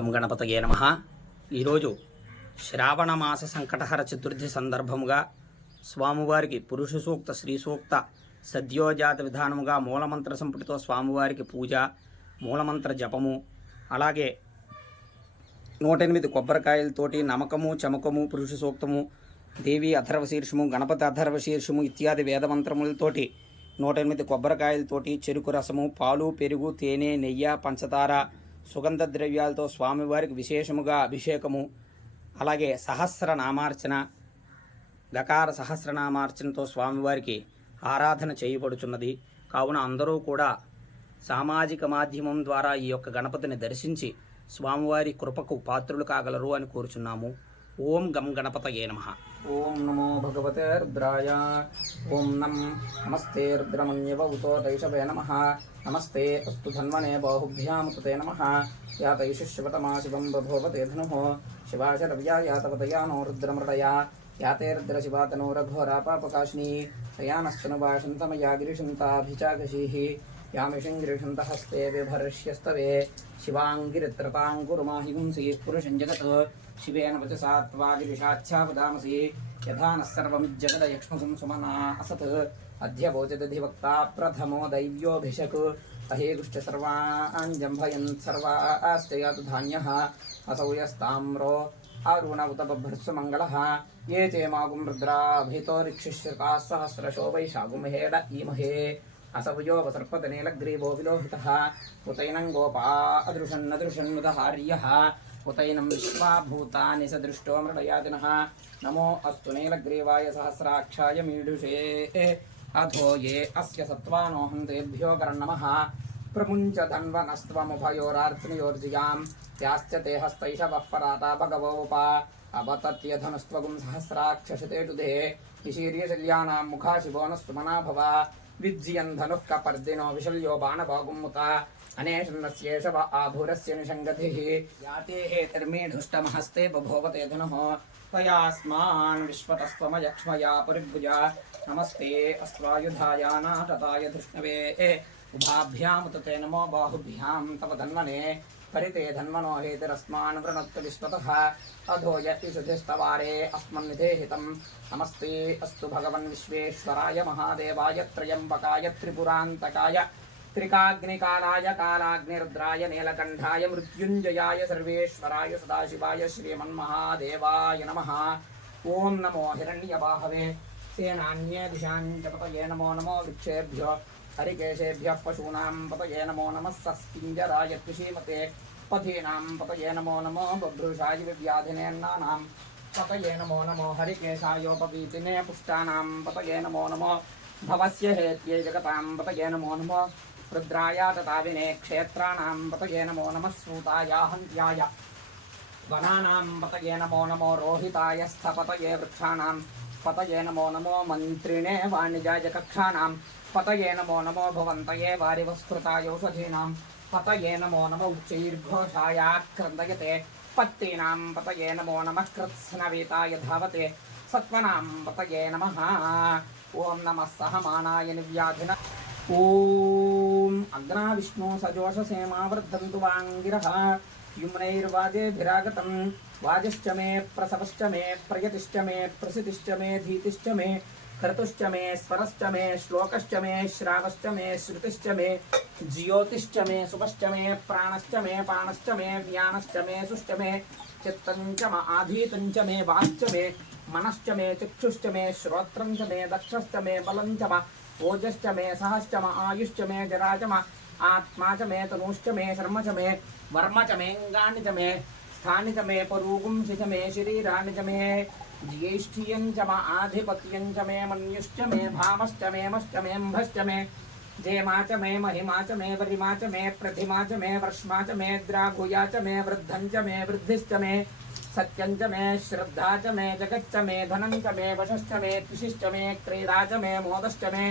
గం గణపతయే నమ. ఈరోజు శ్రావణ మాస సంకటహర చతుర్థి సందర్భముగా స్వామివారికి పురుష సూక్త శ్రీ సూక్త సద్యోజాత విధానముగా మూలమంత్ర సంపుటితో స్వామివారికి పూజ మూలమంత్ర జపము అలాగే నూట ఎనిమిది కొబ్బరికాయలతోటి నమకము చమకము పురుష సూక్తము దేవి అథర్వ శీర్షము గణపతి అథర్వ శీర్షము ఇత్యాది వేదమంత్రములతోటి నూట ఎనిమిది కొబ్బరికాయలతోటి చెరుకు రసము పాలు పెరుగు తేనె నెయ్యి పంచదార సుగంధ ద్రవ్యాలతో స్వామివారికి విశేషముగా అభిషేకము అలాగే సహస్ర నామార్చన గకార సహస్రనామార్చనతో స్వామివారికి ఆరాధన చేయబడుచున్నది. కావున అందరూ కూడా సామాజిక మాధ్యమం ద్వారా ఈ యొక్క గణపతిని దర్శించి స్వామివారి కృపకు పాత్రులు కాగలరు అని కోరుచున్నాము. ఓం గం గణపతయే నమ. ओम नमो भगवते रुद्राय। ओम नम, नमस्ते रुद्रमण्यव उतो तैषवे नम। नमस्ते, अस्तु धन्वने बाहुभ्याम कृते नम। या तैषिश्वतमा धनु बभूव ते धनुः। शिवाशरव्या या नो रुद्रमृडया। या ते रुद्रशिवातनोरघोरापापकाशिनी शयानश्चनुभाषन्तमया गिरिशन्ताभिचाकशीः यामिषं गिरिशन्तहस्ते विभर्ष्यस्तवे। शिवाङ्गिरित्रताङ्कुरुमाहि पुरुषं जगत्। शिवेन वच त्वागिरिषाच्छा यथान यथा नः सर्वमिज्जगदयक्ष्मसं सुमना असत्। अध्यवोचदधिवक्ता प्रथमो दैव्योऽभिषक्। अहेदुश्च सर्वाञ्जम्भयन् सर्वाश्चयातु धान्यः। असौ यस्ताम्रो अरुण उत बभ्रत्सुमङ्गलः ये चेमागुं रुद्राभितो ऋक्षिश्रुताः सहस्रशो वैशागुमहेड इमहे। असवयो सर्पतनेलग्रीवो विलोहितः। उतैनं गोपा अदृशन्नदृशन्नुदहार्यः उतैनं विश्वा भूतानि स दृष्टो मृडयादिनः। नमो अस्तु नीलग्रीवाय सहस्राक्षाय मीडुषे। अधो ये अस्य सत्त्वानोऽहं तेभ्यो कर्णमः। प्रमुञ्च धन्वनस्त्वमुभयोरार्त्नियोर्जियाँ याश्च ते हस्तैषवः पराता भगवोपा अपतत्यधनुस्त्वगुं सहस्राक्षशतेषु दे विशीर्यशल्यानां मुखा शिवो न सुमना भव विज्यन् धनुः कपर्दिनो विशल्यो बाणभागुमुता अनेशन्नस्येष वा आभुरस्य निषङ्गतिः। याते हेतिर्मेढुष्टमहस्ते बभोवते धनुः। त्वयास्मान् विश्वतस्त्वमयक्ष्मया परिभुजा। नमस्ते अस्त्वायुधाय नाटताय धृष्णवे। उभाभ्यामुत ते नमो बाहुभ्यां तव धन्वने परिते धन्वनो हेतिरस्मान् वृणत्त विश्वतः अधो यतिषुधिस्तवारे अस्मन्निधेहितं नमस्ते, अस्तु भगवन् विश्वेश्वराय महादेवाय त्र्यम्बकाय त्रिपुरान्तकाय त्रिकाग्निकालाय कालाग्निरुद्राय नीलकण्ठाय मृत्युञ्जयाय सर्वेश्वराय सदाशिवाय श्रीमन्महादेवाय नमः। ॐ नमो हिरण्यबाहवे। सेनान्ये दिशां च पतये नमो नमो वृक्षेभ्यो। हरिकेशेभ्यः पशूनां पतये नमो नमः सस्पिञ्जराय कृषीमते पथीनां पतये नमो नमो बभ्रुषाय विव्याधिनेन्नानां पतये नमो नमो हरिकेशायोपवीतिने पुष्टानां पतये नमो नमो भवस्य हेत्ये जगतां पतये नमो नमो रुद्राय तथाविने क्षेत्राणां पतये नमो नमः सूताया हन्त्याय वनानां पतये नमो नमो रोहिताय स्थपतये वृक्षाणां पतये नमो नमो मन्त्रिणे कक्षाणां पतये नमो नमो भवन्तये वारिवस्कृतायौषधीनां पतये नमो नमो उच्चैर्घोषायाक्रन्दयते। पत्तीनां पतये नमो नमः कृत्स्नवेताय धावते। सत्त्वनां पतये नमः। ॐ नमः सहमानाय निव्याधिन। ॐ अग्ना विष्णु सजोषसेमा वर्धन्तु वाङ्गिरः। युम्नैर्वाजेभिरागतं वाजश्च मे, प्रसवश्च मे, प्रयतिश्च मे, प्रसितिश्च मे, धीतिश्च मे, क्रतुश्च मे, स्वरश्च मे, श्लोकश्च मे, श्रावश्च मे, श्रुतिश्च मे, ज्योतिश्च मे सुपश्च मे, प्राणश्च मे, पाणश्च मे व्यानश्च मे सुश्च मे, चित्तं च म मे वाक्च मे, मनश्च मे, चक्षुश्च मे, श्रोत्रं च मे, दक्षश्च मे, बलं च म, ओजश्च मे, सहश्च म, आयुश्च मे, जरा च म, आत्मा च मे, तनुश्च मे शर्म च मे वर्म च मेऽङ्गानि च मे स्थानि च मे परूगुंसि च मे शरीराणि च मे ज्येष्ठियं च म आधिपत्यं च मे मन्युश्च मे भामश्च मे मश्च मेऽम्भश्च मे जेमा च मे महिमा च मे वरिमा च मे प्रतिमा च मे वर्ष्मा च मे द्रागुया च मे वृद्धं च मे वृद्धिश्च मे सत्यं च मे श्रद्धा च मे जगच्च मे धनं च मे वशश्च मे कृषिश्च मे क्रीडा च मे मोदश्च मे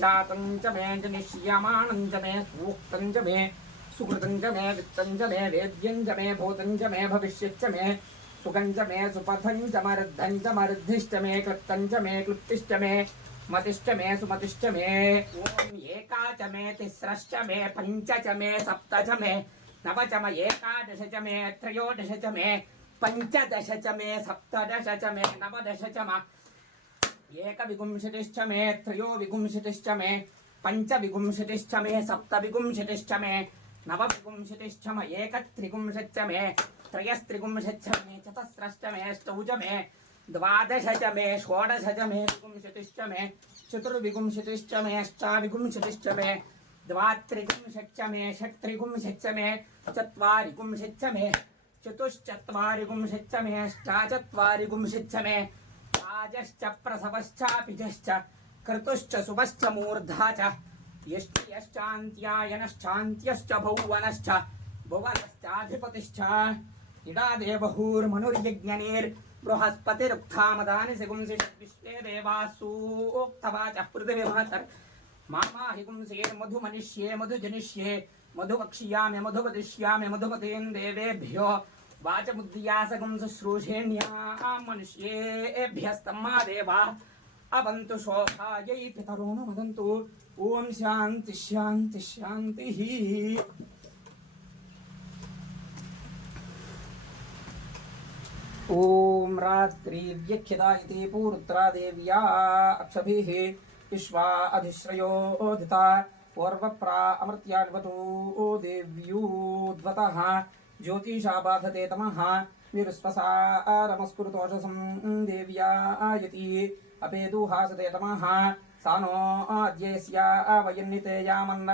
जातं च मे जनिष्यमाणं च मे सूक्तं च मे सुकृतं च मे वित्तं च मे वेद्यं च मे भूतं च मे भविष्यच्च मे सुखं च मे सुपथं च मरुद्धं च मरुद्धिश्च मे क्लृप्तं च मे क्लुप्तिश्च मे मतिश्च मे सुमतिश्च मे ॐ एका च मे तिस्रश्च मे पञ्च च मे सप्त च मे नवचम एकादश च मे त्रयोदश च मे पञ्चदश च मे सप्तदश च मे नवदश च मा एकविंशतिश्च मे त्रयोविंशतिश्च मे पञ्चविंशतिश्च मे सप्तविंशतिश्च मे नवविंशतिश्च म एकत्रिंशच्च मे त्रयस्त्रिंशच्च मे चतस्रश्च मे अष्टौ च मे द्वादश च मे षोडश च मे विंशतिश्च मे चतुर्विंशतिश्च मे अष्टाविंशतिश्च मे द्वात्रिंशच्च मे षट्त्रिंशच्च मे चत्वारिंशच्च मे चतुश्चत्वारिंशच्च मे अष्टाचत्वारिंशच्च मे राजश्च प्रसवश्चापिजश्च, क्रतुश्च सुभश्च मूर्धा च। यष्ट्यश्चान्त्यायनश्चान्त्यश्च भौवनश्च, भुवनश्चाधिपतिश्च। इडादेवहूर्मनुर्यज्ञनेर्बृहस्पतिरुक्थामदानि सिगुंसिषद्विश्वे देवासूक्तवाचः पृथिवीमातर् मामाहि पुंसेर्मधुमनिष्ये मधुजनिष्ये, मधुवक्ष्यामि, मधुपदिष्यामि मधुमतेन् देवेभ्यो। मनुष्येभ्यस्तम्मा अवन्तु शोभायै पितरो न वदन्तु। ॐ शान्ति शान्ति, शान्तिः। ॐ रात्रिव्यख्यदा इति पूर्त्रा देव्या अक्षभिः विश्वा अधिश्रयोदिता। पूर्वप्रा अमर्त्यान्वतो देव्यूद्वतः। ज्योतिषा बाधते तमः। विरुस्पसारमस्कुरुतोषसं देव्यायति। अपेदुहासते तमः। सा अद्येस्या वयन्निते यामन्न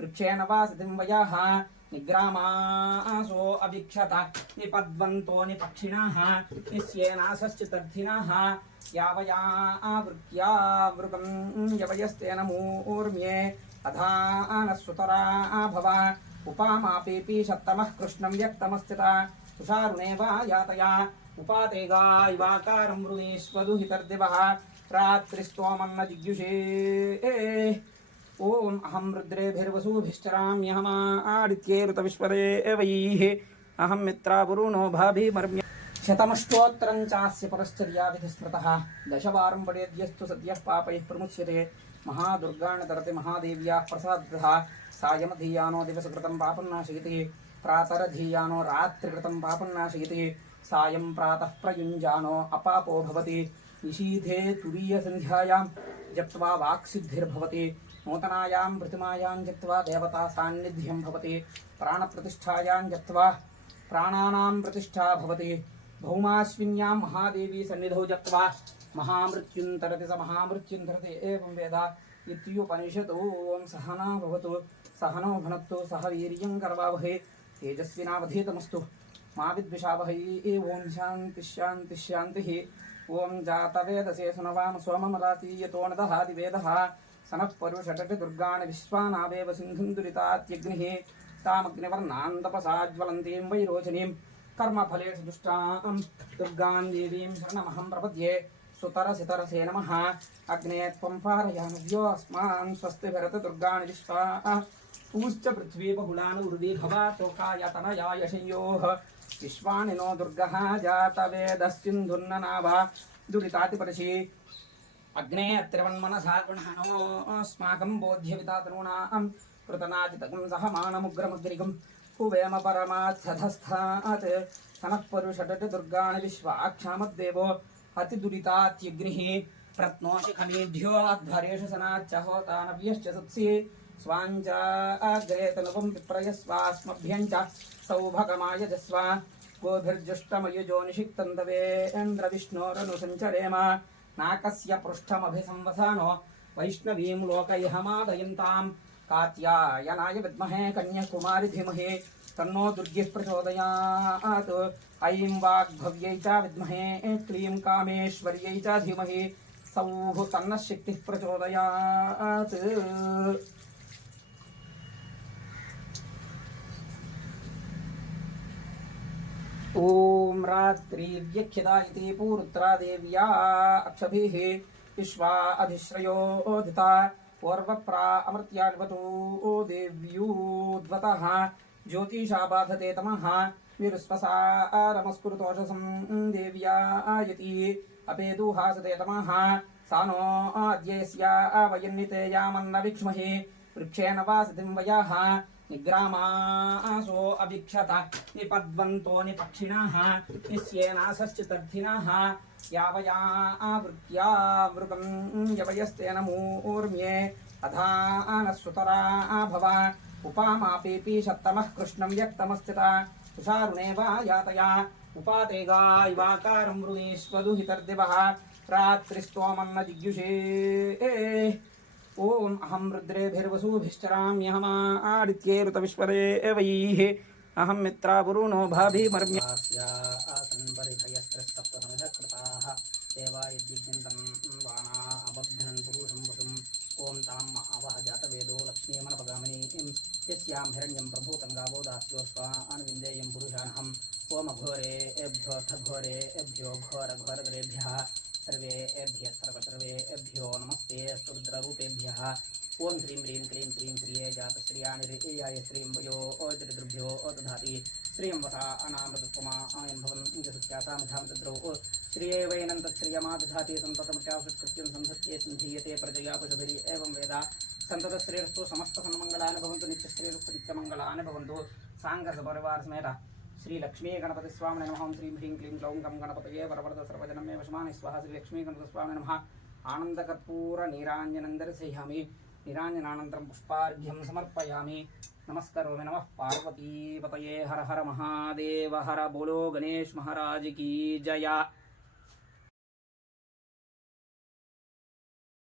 वृक्षेण वासितिं वयः। निग्रामासो अवीक्षत निपद्वन्तो निपक्षिणः। निस्येनासश्चितर्थिनः। यावया वृत्या वृगं यवयस्तेन मूर्म्ये। अधा नः सुतरा भव उपामापेपि शत्तमः कृष्णं व्यक्तमस्थिता तुषारुणे वा यातया। उपाते गायवाकारं मृणीष्वदुहितर्दिवः रात्रिस्त्वमन्न जिज्ञुषे। ॐ अहं रुद्रेभिर्वसुभिश्चराम्यहमादित्यैरुतविश्वदेवैः अहं मित्रावरुणो भाभिमर्म्य शतमष्टोत्तरं चास्य परश्चर्याविधिस्मृतः दशवारं पडेद्यस्तु सद्यः पापैः प्रमुच्यते। महादुर्गाणतरति महादेव्याः प्रसादः सायमधीयानो दिवसकृतं पापन्नाशयति। प्रातरधीयानो रात्रिकृतं पापन्नाशयति। सायं प्रातः प्रयुञ्जानो अपापो भवति। निशीथे तुरीयसन्ध्यायां जप्त्वा वाक्सिद्धिर्भवति। नूतनायां प्रतिमायां जप्त्वा देवता सान्निध्यं भवति। प्राणप्रतिष्ठायां जप्त्वा प्राणानां प्रतिष्ठा भवति। भौमाश्विन्यां महादेवी सन्निधौ जप्त्वा महामृत्युन्तरति स महामृत्युन्तरति एवं वेद इत्युपनिषत् ॐ सहना भवतु सहनो भुनक्तु सह वीर्यं करवावहै तेजस्विनावधीतमस्तु मा विद्विषावहै ॐ शान्तिः शान्तिः शान्तिः ॐ जातवेदसे सुनवाम सोममरातीयतो न दहाति वेदः सनः परुषटति दुर्गाणि विश्वानावेव सिन्धुं दुरितात्यग्निः तामग्निवर्णान्तपसाज्वलन्तीं वैरोचनीं कर्मफलेषु दुष्टां दुर्गां देवीं शरणमहं प्रपद्ये सुतरसितरसे नमः अग्ने त्वं पारयामद्यो अस्मान् स्वस्तिभिरत दुर्गाणि विश्वा पूश्च पृथ्वी बहुलान् उर्वी भवा तोकायतनयाय शंयोः। विश्वानि नो दुर्गः जातवेदस्सिन्धुर्ननाभा दुरितातिपरशि अग्ने अत्रिवन्मनसा गृह्णोऽस्माकं बोध्यवितातॄणां कृतनाजितकं सह मानमुग्रमुद्रिकं हुवेम परमार्थधस्थात्। सनः दुर्गाणि विश्वाक्षामद्देवो अतिदुरितात्यग्निः प्रत्नोशिखमेभ्यो अध्वरेषु सनाच्च होतानव्यश्च सत्सि स्वाञ्चाग्रेतनुपं विप्रयस्वास्मभ्यं च सौभगमायजस्व। गोभिर्जुष्टमयुजो निषिक्तं तवेन्द्रविष्णोरनुसञ्चरेम नाकस्य पृष्ठमभिसंवसानो वैष्णवीं लोकैहमादयन्तां कात्यायनाय विद्महे कन्याकुमारि धीमहि तन्नो दुर्गिः प्रचोदयात् ऐं वाग्भव्यै च विद्महे, क्लीं कामेश्वर्यै च धीमहि, सौः तन्नः शक्तिः प्रचोदयात्। ॐ रात्रिव्यख्यदा इति पूर्त्रा देव्या अक्षभिः, विश्वा अधिश्रयोदिता पूर्वप्रा अमर्त्यान्वतो देव्यूद्वतः। ज्योतिषा बाधते तमः विरुस्पसारमस्कुरुतोषसं देव्यायति। अपेदुहासते तमः सा नो अद्येस्या वयन्निते यामन्न विक्ष्महि। वृक्षेण वा सतिं वयः निग्रामासो अभिक्षत। निपद्वन्तो निपक्षिणः। निस्येनासश्चितर्थिनः। यावया वृत्या वृतं यवयस्तेन मूर्म्ये अधा नः सुतरा भव उपामापीपि सत्तमः कृष्णं व्यक्तमस्थिता तुषारुणे वा यातया उपातेगा गायवाकारं मृगेष्वदुहितर्दिवः रात्रिस्तोमन्न जिज्ञुषे ॐ अहं विश्व ऋतविश्वदेवैः अहं मित्रा पुरुणो यस्यां हिरण्यं प्रभूतं गावो दास्यो स्वान् विन्देयं पुरुषानहम् ओमघोरे एभ्यो घोरे एभ्यो घोर घोरगरेभ्यः सर्वेभ्यः सर्वसर्वेभ्यो नमस्ते रुद्ररूपेभ्यः ॐ ह्रीं ह्रीं क्लीं क्लीं श्रिये जातश्रियानिर्याय श्रीं वयो ओदृभ्यो ओदधाति श्रियं वसा अनामृतत्वमा आयं भवन् इन्द्रसत्यासामधामतद्रौ श्रिये वैनन्तश्रियमादधाति सन्ततमत्यासुत्कृत्यं सन्धत्ते सन्धीयते प्रजया पशुभिरि एवं वेद। సంతత శ్రేయస్సు సమస్త సన్మంగళాన్ని భవంతు నిత్య శ్రేయస్సు నిత్యమంగళాన్ని భవంతు సాంగత పరివార సమేత శ్రీ లక్ష్మీ గణపతి స్వామి నమ. ఓం శ్రీం హ్రీం క్లీం క్లౌం గం గణపతయే వరవరద సర్వజనమే వశమాని. స్వాహ శ్రీ లక్ష్మీ గణపతి స్వామి నమ. ఆనందకర్పూర నీరాంజనందర్శయామి నీరాంజనానంతరం పుష్పార్ఘ్యం సమర్పయామి. నమస్కరోమి నమ. పార్వతీపతయే హర హర మహాదేవ హర. బోలో గణేష్ మహారాజ్ కీ జయ.